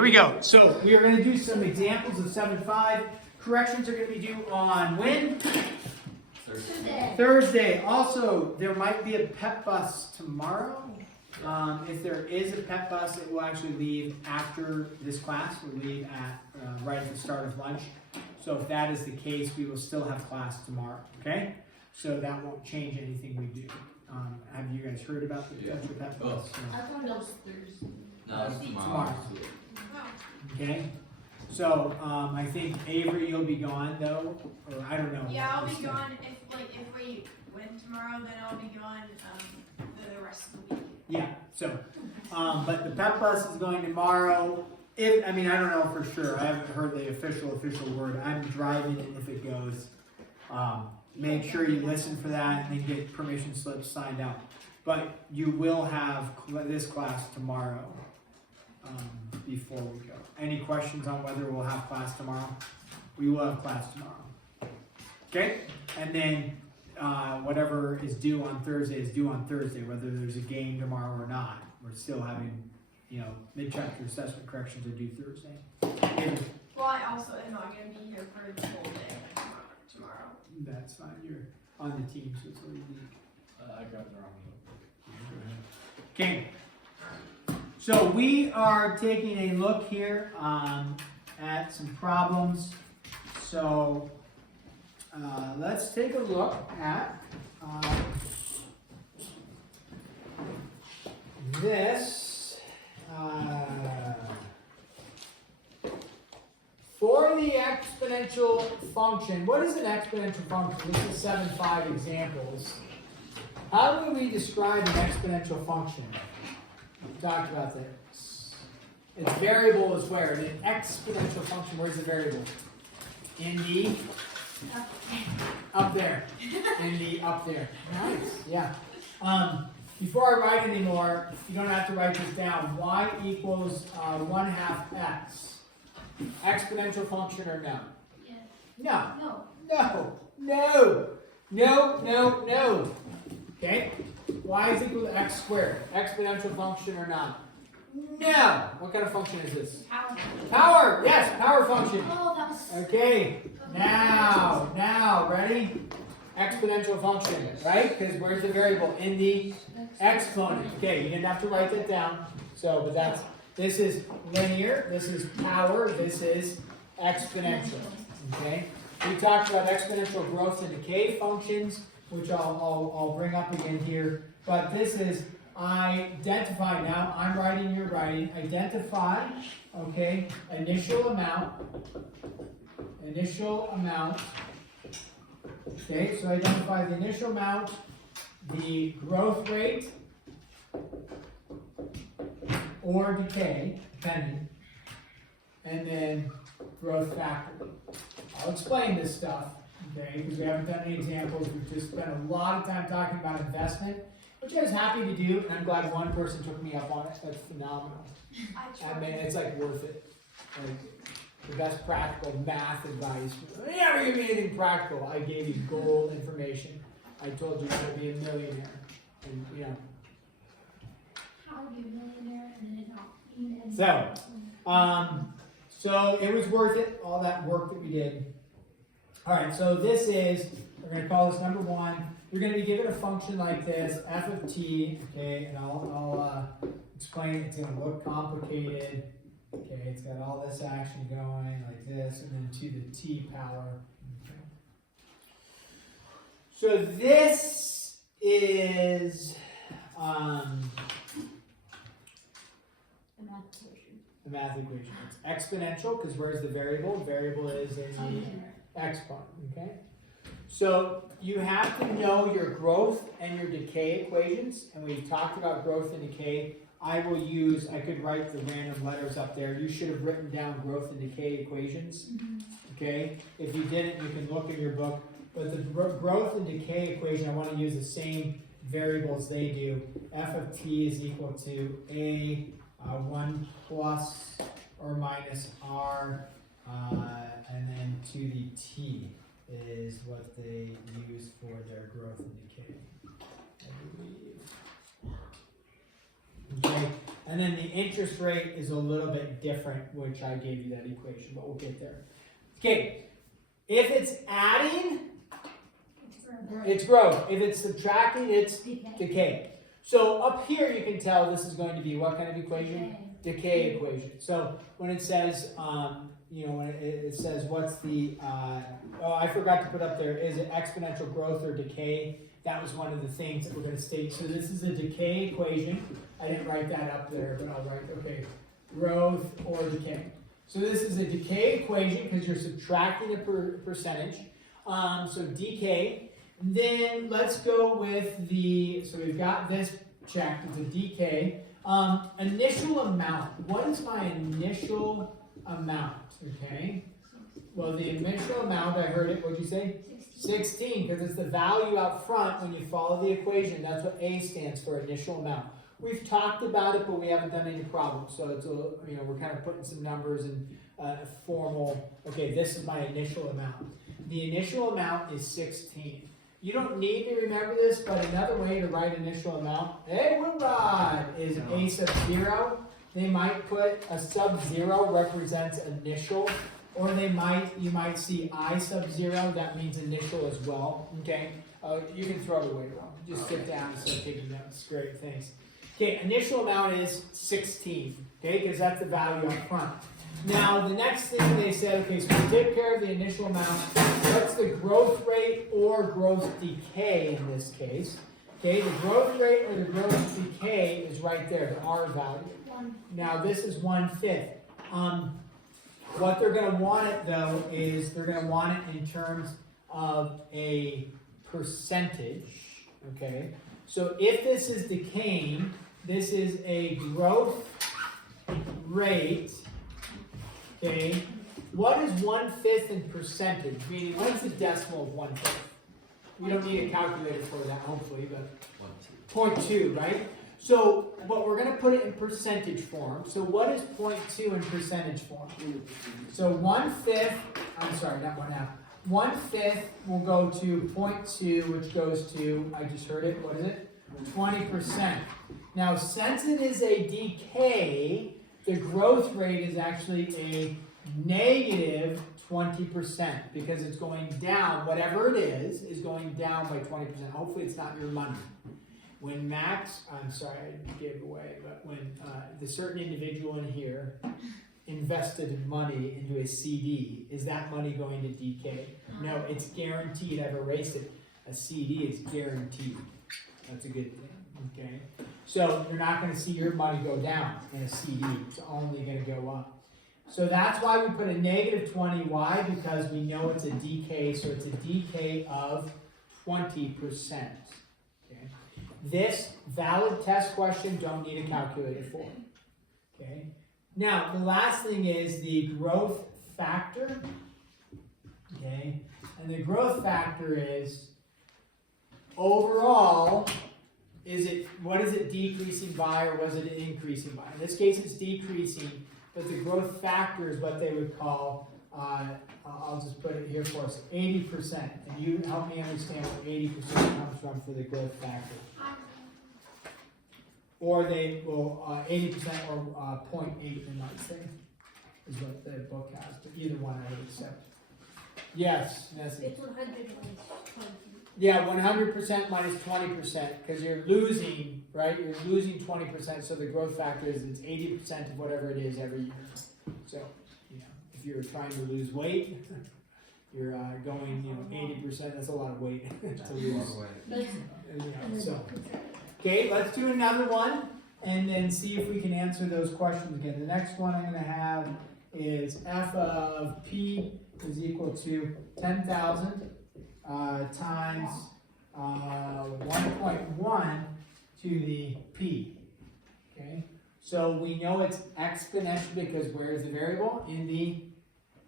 Here we go. So we are going to do some examples of 7-5. Corrections are going to be due on when? Thursday. Also, there might be a pep bus tomorrow. If there is a pep bus, it will actually leave after this class. We'll leave at right at the start of lunch. So if that is the case, we will still have class tomorrow. Okay? So that won't change anything we do. Have you guys heard about the potential pep bus? I thought it was Thursday. No, it's tomorrow. Okay? So I think Avery, you'll be gone though, or I don't know. Yeah, I'll be gone. If we win tomorrow, then I'll be gone the rest of the week. Yeah. So, but the pep bus is going tomorrow. I mean, I don't know for sure. I haven't heard the official word. I'm driving it if it goes. Make sure you listen for that and then get permission slips signed out. But you will have this class tomorrow before we go. Any questions on whether we'll have class tomorrow? We will have class tomorrow. Okay? And then whatever is due on Thursday is due on Thursday, whether there's a game tomorrow or not. We're still having, mid-chapter assessment corrections are due Thursday. Well, I also am not going to be here for the whole day tomorrow. That's fine. You're on the team, so it's already I got the wrong one. Okay. So we are taking a look here at some problems. So let's take a look at this. For the exponential function, what is an exponential function? This is 7-5 examples. How do we describe an exponential function? We talked about this. Its variable is where? In an exponential function, where's the variable? In the up there. In the up there. Nice. Yeah. Before I write anymore, you don't have to write this down. Y equals 1/2 x. Exponential function or no? Yes. No. No. No. No. No. No. No. Okay? Y is equal to x squared. Exponential function or not? No. What kind of function is this? Power. Power. Yes, power function. Oh, that was. Okay. Now, ready? Exponential function, right? Because where's the variable? In the exponent. Okay, you didn't have to write that down. So, but this is linear, this is power, this is exponential. Okay? We talked about exponential growth and decay functions, which I'll bring up again here. But this is identify now. I'm writing, you're writing. Identify, okay, initial amount. Okay, so identify the initial amount, the growth rate, or decay, depending, and then growth factor. I'll explain this stuff, okay, because we haven't done any examples. We've just spent a lot of time talking about investment, which I was happy to do, and I'm glad one person took me up on it. That's phenomenal. I mean, it's like worth it. Like, the best practical math advice. You never give me anything practical. I gave you gold information. I told you how to be a millionaire, and How to be a millionaire and then not. So it was worth it, all that work that we did. All right, so this is, we're going to call this number one. You're going to be given a function like this, f of t, okay, and I'll explain it. It's going to look complicated. Okay, it's got all this action going like this, and then to the t power. Okay. So this is the math equation. It's exponential because where's the variable? Variable is in the exponent. Okay. So you have to know your growth and your decay equations, and we've talked about growth and decay. I could write the random letters up there. You should have written down growth and decay equations. Okay. If you didn't, you can look in your book. But the growth and decay equation, I want to use the same variables they do. F of t is equal to a 1 plus or minus r, and then to the t is what they use for their growth and decay, I believe. Okay, And then the interest rate is a little bit different, which I gave you that equation, but we'll get there. Okay, if it's adding, it's growth. If it's subtracting, it's decay. So up here you can tell this is going to be what kind of equation? Decay equation. So when it says, when it says what's the, oh, I forgot to put up there, is it exponential growth or decay? That was one of the things that we're going to state. So this is a decay equation. I didn't write that up there, but I'll write, okay, growth or decay. So this is a decay equation because you're subtracting a percentage. So decay. Then let's go with so we've got this checked, it's a decay. Initial amount. What is my initial amount? Okay. Well, the initial amount, I heard it, what'd you say? 16, because it's the value out front when you follow the equation. That's what A stands for, initial amount. We've talked about it, but we haven't done any problems. So it's we're kind of putting some numbers in formal. Okay, this is my initial amount. The initial amount is 16. You don't need to remember this, but another way to write initial amount, hey, Woodrod, is A sub 0. They might put a sub 0 represents initial, or you might see I sub 0, that means initial as well, okay? You can throw it away, Rob. Just sit down and start taking notes. Great, thanks. Okay, initial amount is 16, okay, because that's the value up front. Now, the next thing they said, okay, so we take care of the initial amount. What's the growth rate or growth decay in this case? Okay, the growth rate or the growth decay is right there, the R value. Now, this is 1/5. What they're going to want it, though, is they're going to want it in terms of a percentage, okay? So if this is decaying, this is a growth rate, okay? What is 1/5 in percentage? Meaning, what's the decimal of 1/5? We don't need a calculator for that, hopefully, but 0.2, right? So, but we're going to put it in percentage form. So what is 0.2 in percentage form? So 1/5, I'm sorry, not 1/2. 1/5 will go to 0.2, which goes to, I just heard it, what is it? 20%. Now, since it is a decay, the growth rate is actually a negative 20% because it's going down. Whatever it is going down by 20%. Hopefully it's not your money. When Max, I'm sorry, I gave it away, but when the certain individual in here invested money into a CD, is that money going to decay? No, it's guaranteed. I've erased it. A CD is guaranteed. That's a good thing, okay? So you're not going to see your money go down in a CD. It's only going to go up. So that's why we put a negative 20. Why? Because we know it's a decay, so it's a decay of 20%. This valid test question, don't need a calculator for. Okay. Now, the last thing is the growth factor. Okay. And the growth factor is overall, what is it decreasing by or was it increasing by? In this case, it's decreasing, but the growth factor is what they would call, I'll just put it here for us, 80%. And you help me understand where 80% comes from for the growth factor. Or they will 80% or 0.8, they might say, is what the book has. But either one I would accept. Yes, Nessie. It's 100 minus 20. Yeah, 100% minus 20%, because you're losing, right? You're losing 20%, so the growth factor is it's 80% of whatever it is every year. So, if you're trying to lose weight, you're going, 80%. That's a lot of weight to lose. Okay, let's do another one and then see if we can answer those questions again. The next one I'm going to have is f of p is equal to 10,000 times 1.1 to the p. Okay, so we know it's exponential because where is the variable? In the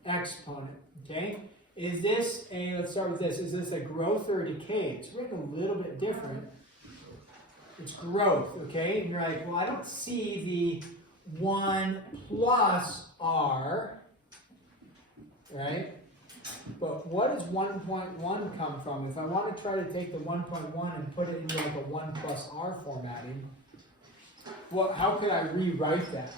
exponent. Okay, is this let's start with this. Is this a growth or a decay? It's written a little bit different. It's growth, okay? And you're like, well, I don't see the 1 plus r, right? But what does 1.1 come from? If I want to try to take the 1.1 and put it into like a 1 plus r formatting, What, how could I rewrite that?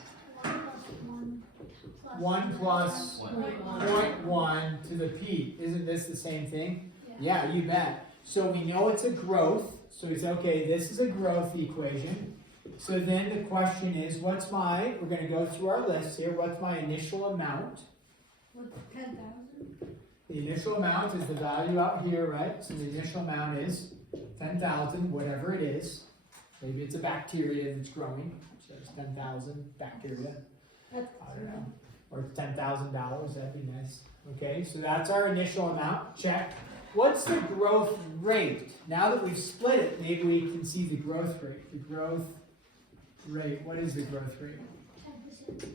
1 plus 0.1 to the p. Isn't this the same thing? Yeah, you bet. So we know it's a growth. So we say, okay, this is a growth equation. So then the question is, we're going to go through our list here. What's my initial amount? 10,000. The initial amount is the value out here, right? So the initial amount is 10,000, whatever it is. Maybe it's a bacteria that's growing. So it's 10,000 bacteria. I don't know. Or $10,000, that'd be nice. Okay, so that's our initial amount. Check. What's the growth rate? Now that we've split it, maybe we can see the growth rate. The growth rate, what is the growth rate? 10%.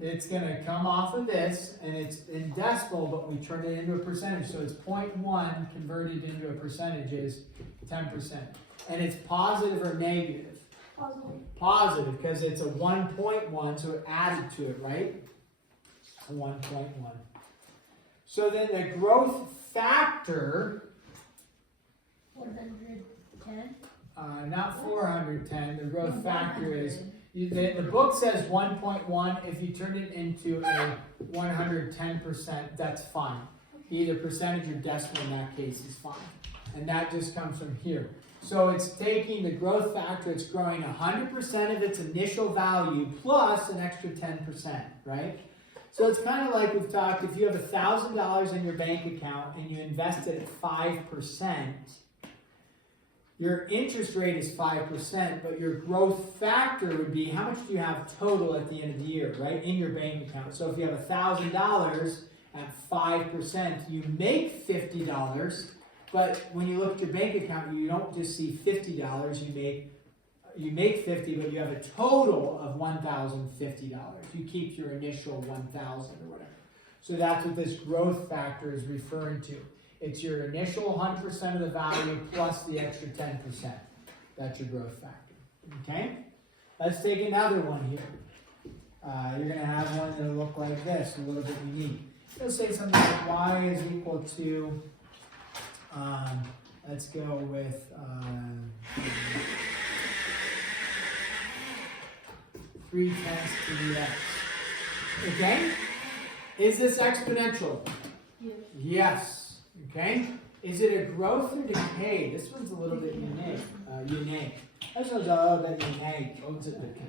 It's going to come off of this, and it's in decimal, but we turn it into a percentage. So it's 0.1 converted into a percentage is 10%. And it's positive or negative? Positive. Positive, because it's a 1.1, so it added to it, right? 1.1. So then the growth factor, 410. Not 410, the growth factor is, the book says 1.1. If you turn it into a 110%, that's fine. Either percentage or decimal in that case is fine. And that just comes from here. So it's taking the growth factor, it's growing 100% of its initial value plus an extra 10%, right? So it's kind of like we've talked, if you have $1,000 in your bank account and you invest it at 5%, your interest rate is 5%, but your growth factor would be how much do you have total at the end of the year, right, in your bank account. So if you have $1,000 at 5%, you make $50, but when you look at your bank account, you don't just see $50, you make 50, but you have a total of $1,050. You keep your initial 1,000 or whatever. So that's what this growth factor is referring to. It's your initial 100% of the value plus the extra 10%. That's your growth factor. Okay? Let's take another one here. You're going to have one that'll look like this, a little bit unique. Let's say something like y is equal to, let's go with 3/10 to the x. Okay? Is this exponential? Yes. Yes. Okay? Is it a growth or decay? This one's a little bit unique. This one's a little bit unique. Oh, it's a decay.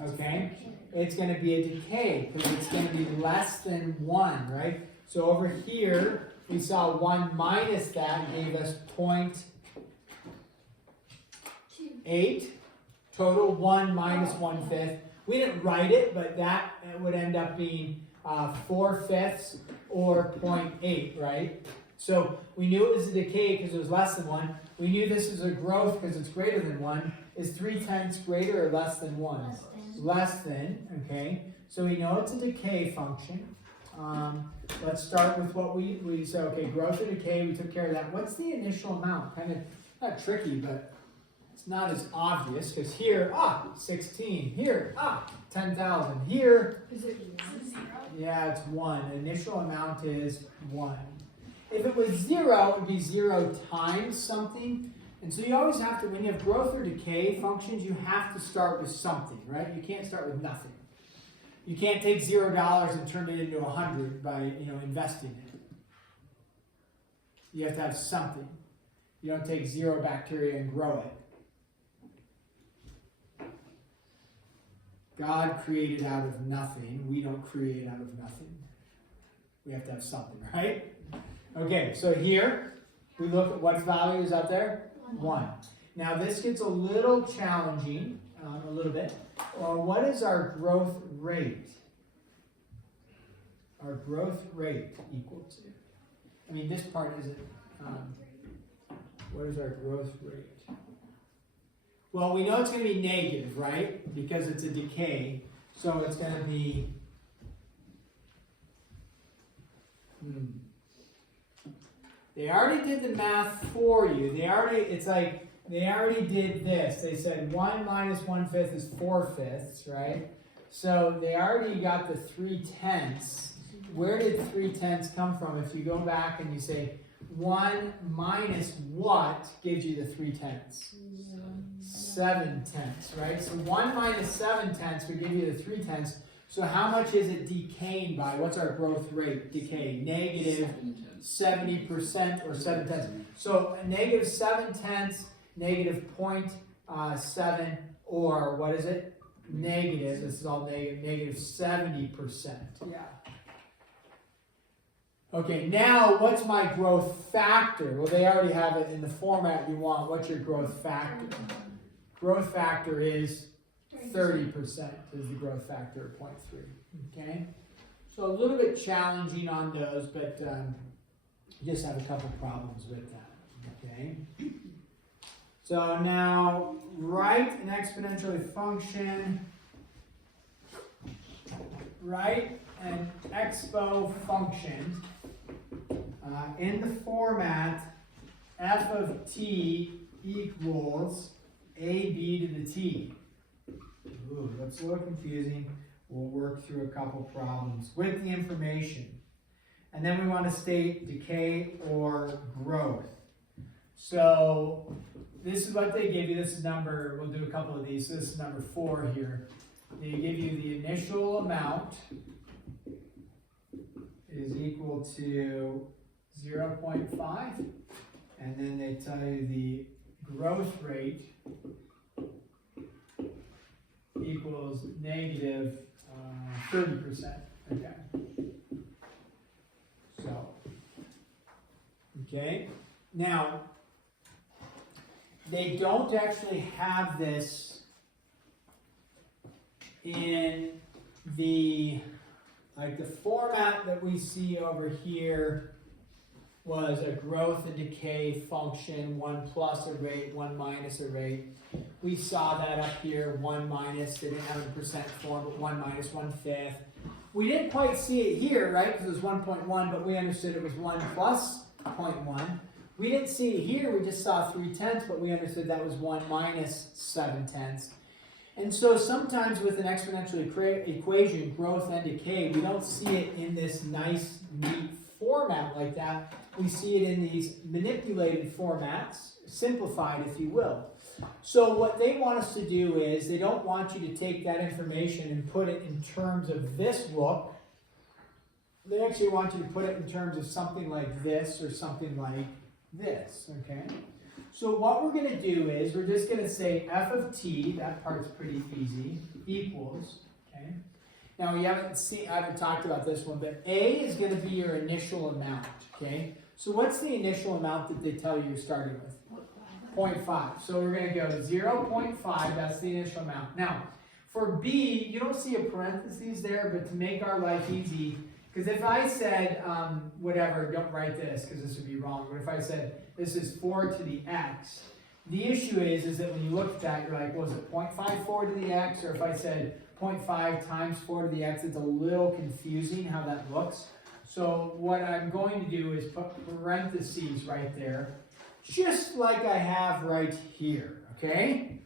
Okay? It's going to be a decay because it's going to be less than 1, right? So over here, we saw 1 minus that gave us 0.8. Total 1 minus 1/5. We didn't write it, but that would end up being 4/5 or 0.8, right? So we knew it was a decay because it was less than 1. We knew this is a growth because it's greater than 1. Is 3/10 greater or less than 1? Less than. Less than, okay. So we know it's a decay function. Let's start with what we said, okay, growth or decay, we took care of that. What's the initial amount? Kind of, not tricky, but it's not as obvious because here, 16. Here, 10,000. Here, Is it Zero. yeah, it's 1. Initial amount is 1. If it was 0, it would be 0 times something. And so you always have to, when you have growth or decay functions, you have to start with something, right? You can't start with nothing. You can't take $0 and turn it into 100 by, investing it. You have to have something. You don't take 0 bacteria and grow it. God created out of nothing. We don't create out of nothing. We have to have something, right? Okay, so here we look at what value is out there? 1. Now this gets a little challenging, a little bit. What is our growth rate? Our growth rate equal to, this part isn't, what is our growth rate? Well, we know it's going to be negative, right? Because it's a decay. So it's going to be, They already did the math for you. They already did this. They said 1 minus 1/5 is 4/5, right? So they already got the 3/10. Where did 3/10 come from? If you go back and you say 1 minus what gives you the 3/10? 7/10, right? So 1 minus 7/10 would give you the 3/10. So how much is it decaying by? What's our growth rate? Decay. Negative 70% or 7/10. So a negative 7/10, negative 0.7, or what is it? Negative, this is all negative, negative 70%. Yeah. Okay, now what's my growth factor? Well, they already have it in the format you want. What's your growth factor? Growth factor is 30% is the growth factor of 0.3. Okay? So a little bit challenging on those, but you just have a couple problems with that. Okay? So now write an exponential function. Write an expo function in the format f of t equals ab to the t. Ooh, that's a little confusing. We'll work through a couple problems with the information. And then we want to state decay or growth. So this is what they give you. This is number, we'll do a couple of these. So this is number 4 here. They give you the initial amount is equal to 0.5. And then they tell you the growth rate equals negative 30%. Okay. So, okay. Now, they don't actually have this in the, like the format that we see over here was a growth and decay function, 1 plus a rate, 1 minus a rate. We saw that up here, 1 minus, they didn't have a percent form, but 1 minus 1/5. We didn't quite see it here, right, because it was 1.1, but we understood it was 1 plus 0.1. We didn't see it here, we just saw 3/10, but we understood that was 1 minus 7/10. And so sometimes with an exponential equation, growth and decay, we don't see it in this nice, neat format like that. We see it in these manipulated formats, simplified if you will. So what they want us to do is, they don't want you to take that information and put it in terms of this look. They actually want you to put it in terms of something like this or something like this, okay? So what we're going to do is, we're just going to say f of t, that part's pretty easy, equals, okay? Now I haven't talked about this one, but a is going to be your initial amount, okay? So what's the initial amount that they tell you you're starting with? 0.5. So we're going to go 0.5, that's the initial amount. Now, for b, you don't see a parentheses there, but to make our life easy, because if I said, whatever, don't write this, because this would be wrong, but if I said, this is 4 to the x, the issue is that when you look at that, you're like, was it 0.54 to the x, or if I said 0.5 times 4 to the x, it's a little confusing how that looks. So what I'm going to do is put parentheses right there, just like I have right here, okay?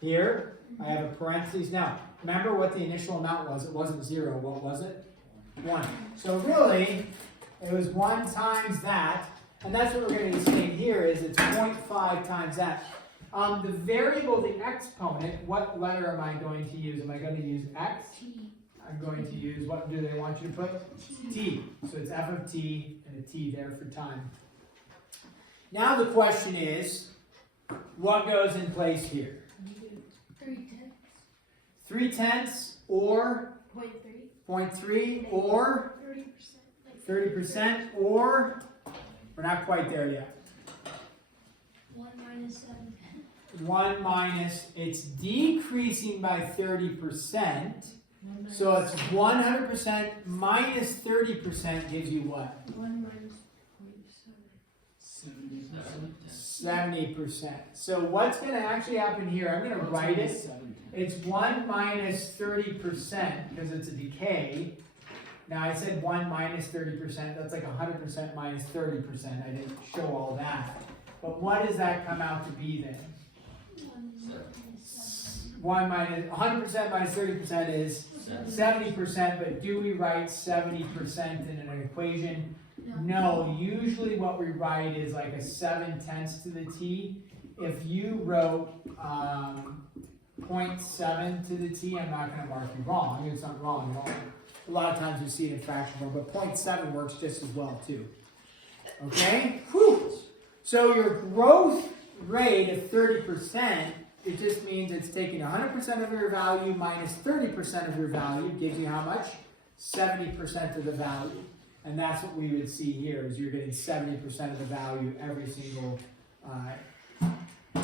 Here, I have a parentheses. Now, remember what the initial amount was. It wasn't 0. What was it? 1. So really, it was 1 times that. And that's what we're going to be saying here is it's 0.5 times that. The variable, the exponent, what letter am I going to use? Am I going to use x? T. I'm going to use, what do they want you to put? T. So it's f of t and a t there for time. Now the question is, what goes in place here? 3/10. 3/10 or 0.3 or 30% or we're not quite there yet. 1 minus 7/10. 1 minus, it's decreasing by 30%. So it's 100% minus 30% gives you what? 1 minus 70%. So what's going to actually happen here, I'm going to write it. It's 1 minus 30% because it's a decay. Now I said 1 minus 30%, that's like 100% minus 30%. I didn't show all that. But what does that come out to be then? 1 minus 100% minus 30% is 70%, but do we write 70% in an equation? No, usually what we write is like a 7/10 to the t. If you wrote 0.7 to the t, I'm not going to mark you wrong. I'm doing something wrong at all. A lot of times we see it in fraction form, but 0.7 works just as well too. Okay? Whew. So your growth rate of 30%, it just means it's taking 100% of your value minus 30% of your value, gives you how much? 70% of the value. And that's what we would see here, is you're getting 70% of the value every single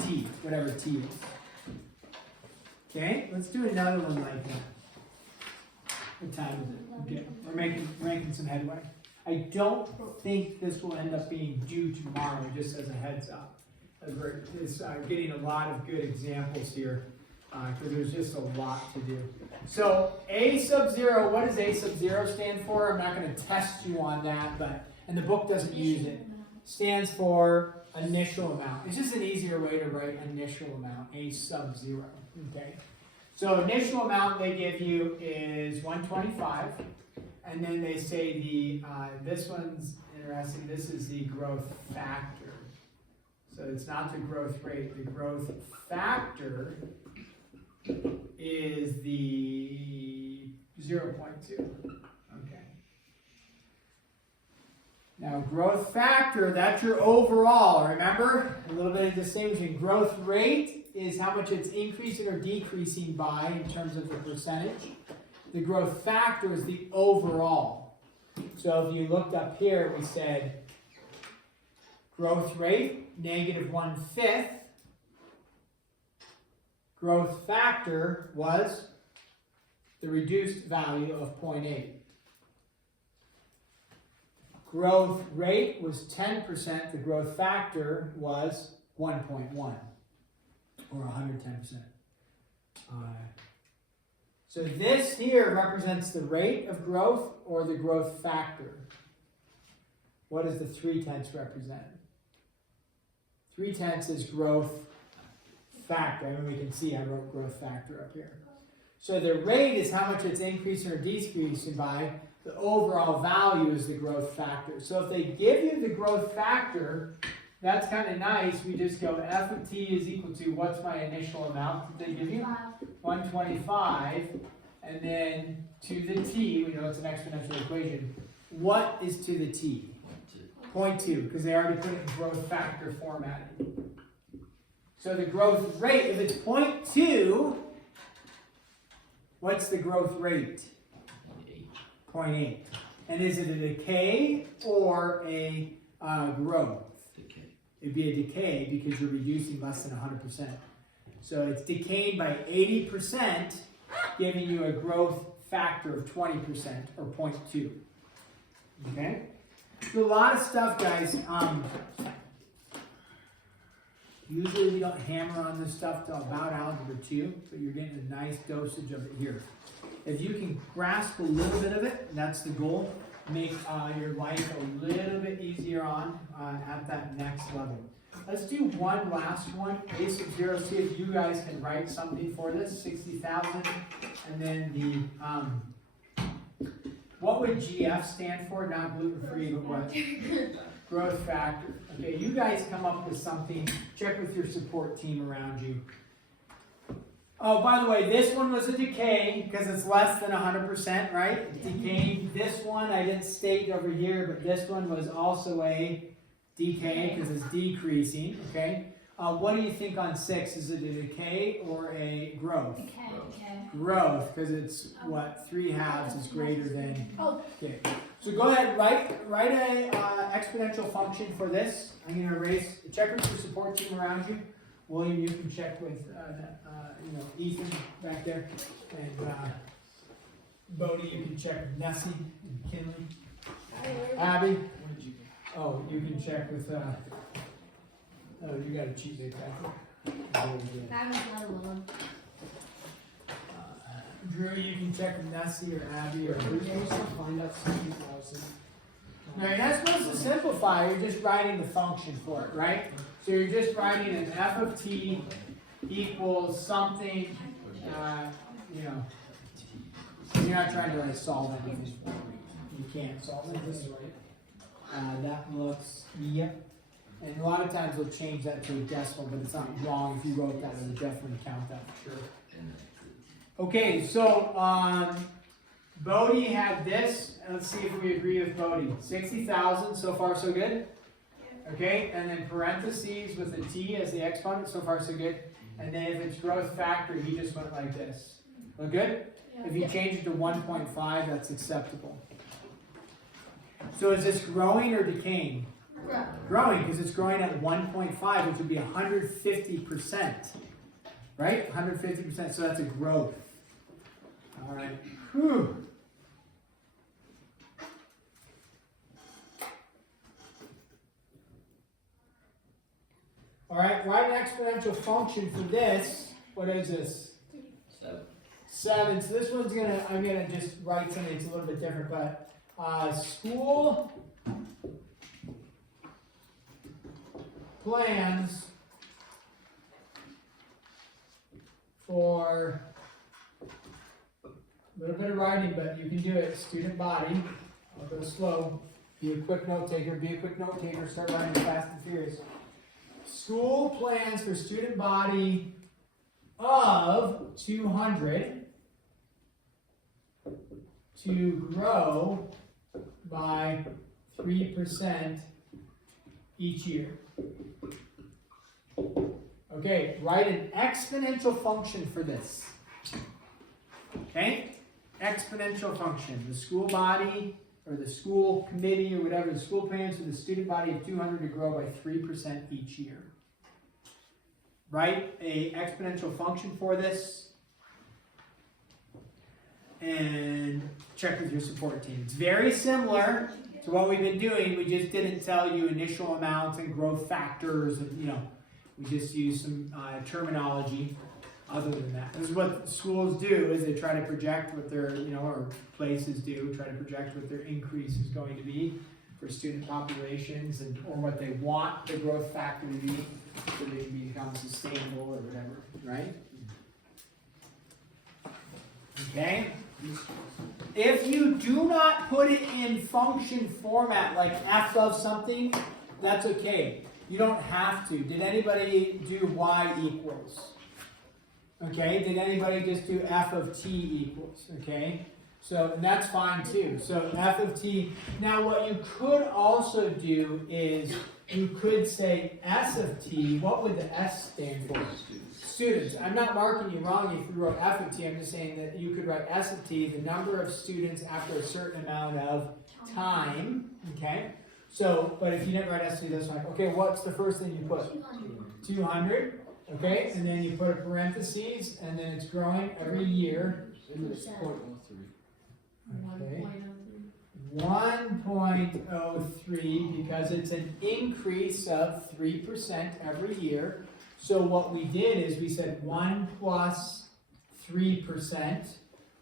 t, whatever t is. Okay, let's do another one like that. What time is it? Okay, we're making some headway. I don't think this will end up being due tomorrow, just as a heads up. We're getting a lot of good examples here, because there's just a lot to do. So a sub 0, what does a sub 0 stand for? I'm not going to test you on that, and the book doesn't use it. Stands for initial amount. It's just an easier way to write initial amount, a sub 0. Okay. So initial amount they give you is 125, and then they say this one's interesting. This is the growth factor. So it's not the growth rate. The growth factor is the 0.2. Okay. Now growth factor, that's your overall. Remember, a little bit of distinction. Growth rate is how much it's increasing or decreasing by in terms of the percentage. The growth factor is the overall. So if you looked up here, we said growth rate, negative 1/5. Growth factor was the reduced value of 0.8. Growth rate was 10%. The growth factor was 1.1. Or 110%. So this here represents the rate of growth or the growth factor. What does the 3/10 represent? 3/10 is growth factor. I mean, we can see I wrote growth factor up here. So the rate is how much it's increasing or decreasing by. The overall value is the growth factor. So if they give you the growth factor, that's kind of nice. We just go f of t is equal to, what's my initial amount that they give you? 125. And then to the t, we know it's an exponential equation. What is to the t? 0.2, because they already put it in growth factor formatting. So the growth rate, if it's 0.2, what's the growth rate? 0.8. And is it a decay or a growth? It'd be a decay because you're reducing less than 100%. So it's decaying by 80%, giving you a growth factor of 20% or 0.2. Okay? So a lot of stuff, guys. Usually we don't hammer on this stuff till about Algebra 2, but you're getting a nice dosage of it here. If you can grasp a little bit of it, that's the goal. Make your life a little bit easier at that next level. Let's do one last one. A sub 0. See if you guys can write something for this. 60,000. And then what would GF stand for? Not gluten-free, but what? Growth factor. Okay, you guys come up with something. Check with your support team around you. Oh, by the way, this one was a decay because it's less than 100%, right? Decaying. This one I didn't state over here, but this one was also a decay because it's decreasing, okay? What do you think on 6? Is it a decay or a growth? Okay. Growth, because it's what? 3/2 is greater than. Okay. So go ahead, write a exponential function for this. I'm going to erase. Check with your support team around you. William, you can check with Ethan back there, and Bodie, you can check with Nessie and Kinley. Abby, oh, you can check with. Oh, you got a cheat day back there. Drew, you can check with Nessie or Abby or. Find out 60,000. Now you're not supposed to simplify. You're just writing the function for it, right? So you're just writing an f of t equals something, you're not trying to solve anything. You can't solve it this way. That looks, yep. And a lot of times they'll change that to a decimal, but it's not wrong if you wrote that, it would definitely count that for sure. Okay, so Bodie had this, and let's see if we agree with Bodie. 60,000, so far so good? Okay, and then parentheses with a t as the exponent, so far so good. And then if it's growth factor, he just went like this. Look good? If you change it to 1.5, that's acceptable. So is this growing or decaying? Growing, because it's growing at 1.5, which would be 150%. Right? 150%, so that's a growth. All right. Whew. All right, write an exponential function for this. What is this? 7. So this one's I'm gonna just write something that's a little bit different, but school plans for a little bit of writing, but you can do it. Student body. I'll go slow. Be a quick note taker. Be a quick note taker. Start writing fast and furious. School plans for student body of 200 to grow by 3% each year. Okay, write an exponential function for this. Okay? Exponential function. The school body or the school committee or whatever, the school plans for the student body of 200 to grow by 3% each year. Write an exponential function for this and check with your support team. It's very similar to what we've been doing. We just didn't tell you initial amounts and growth factors, and we just use some terminology. Other than that, this is what schools do: is they try to project what their, or places do, try to project what their increase is going to be for student populations, and or what they want the growth factor to be, so they can become sustainable or whatever, right? Okay. If you do not put it in function format, like f of something, that's okay. You don't have to. Did anybody do y equals? Okay, did anybody just do f of t equals? Okay, so and that's fine too. So f of t. Now what you could also do is you could say s of t. What would the s stand for? Students. I'm not marking you wrong if you wrote f of t. I'm just saying that you could write s of t, the number of students after a certain amount of time. Okay, so but if you didn't write s of t, that's fine. Okay, what's the first thing you put? 200. Okay, and then you put a parentheses, and then it's growing every year. Okay. 1.03, because it's an increase of 3% every year. So what we did is we said 1 plus 3%,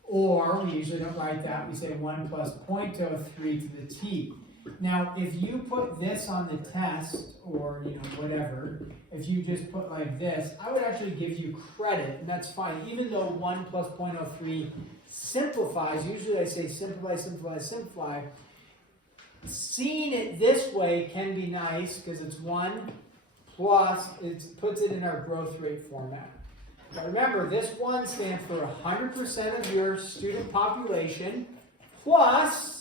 or we usually don't write that, we say 1 plus 0.03 to the t. Now, if you put this on the test, or whatever, if you just put like this, I would actually give you credit, and that's fine. Even though 1 plus 0.03 simplifies, usually I say simplify, simplify, simplify. Seeing it this way can be nice, because it's 1 plus, it puts it in our growth rate format. But remember, this 1 stands for 100% of your student population, plus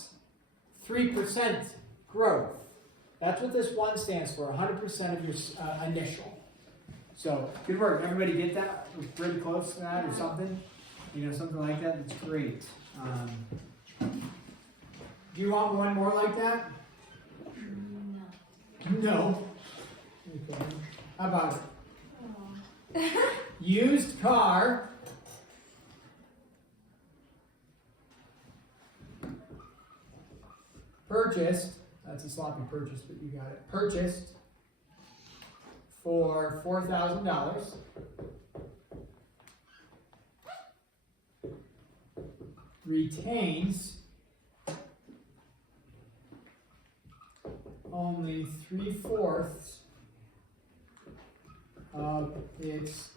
3% growth. That's what this 1 stands for, 100% of your initial. So, good work. Everybody get that? We're pretty close to that or something? Something like that. It's great. Do you want one more like that? No. Okay. How about it? Used car. Purchased, that's a sloppy purchase, but you got it. Purchased for $4,000. Retains only 3/4 of its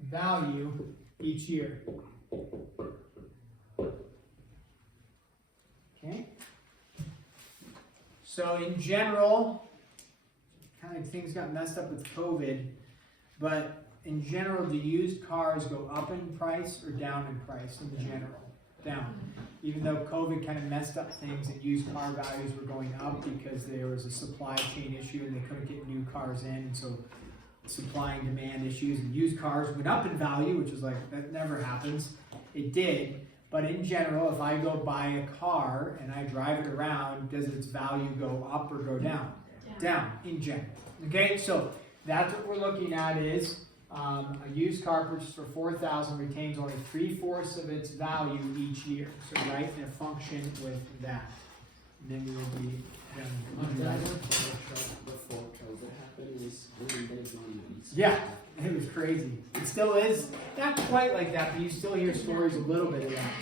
value each year. Okay? So in general, kind of things got messed up with COVID, but in general, do used cars go up in price or down in price in general? Down. Even though COVID kind of messed up things and used car values were going up because there was a supply chain issue and they couldn't get new cars in, and so supply and demand issues, and used cars went up in value, which is like, that never happens. It did, but in general, if I go buy a car and I drive it around, does its value go up or go down? Down, in general. Okay, so that's what we're looking at is a used car purchased for $4,000 retains only 3/4 of its value each year. So write a function with that. And then we will be done. That before COVID happened was really big money. Yeah, it was crazy. It still is. Not quite like that, but you still hear stories a little bit of that.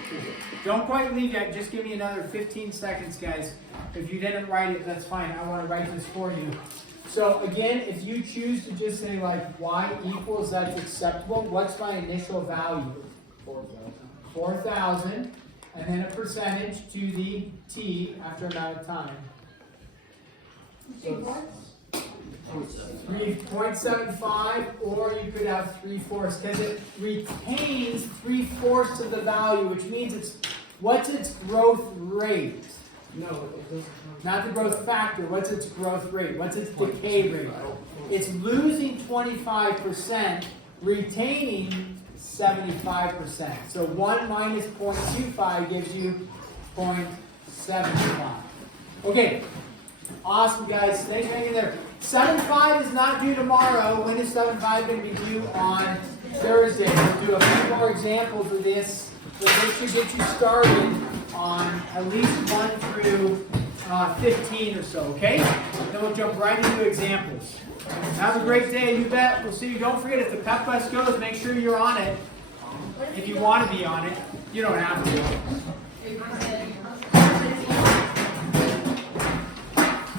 Don't quite leave yet. Just give me another 15 seconds, guys. If you didn't write it, that's fine. I want to write this for you. So again, if you choose to just say like y equals, that's acceptable. What's my initial value? 4,000. 4,000, and then a percentage to the t after amount of time. So 3.75, or you could have 3/4, because it retains 3/4 of the value, which means what's its growth rate? No, it doesn't. Not the growth factor, what's its growth rate? What's its decay rate? It's losing 25%, retaining 75%. So 1 minus 0.25 gives you 0.75. Okay, awesome guys, thanks for hanging there. 7.5 is not due tomorrow. When is 7.5 going to be due? On Thursday. We'll do a few more examples of this. We'll make sure to get you started on at least 1 through 15 or so, okay? Then we'll jump right into examples. Have a great day, you bet. We'll see you. Don't forget, if the Pep Quest goes, make sure you're on it. If you want to be on it, you don't have to.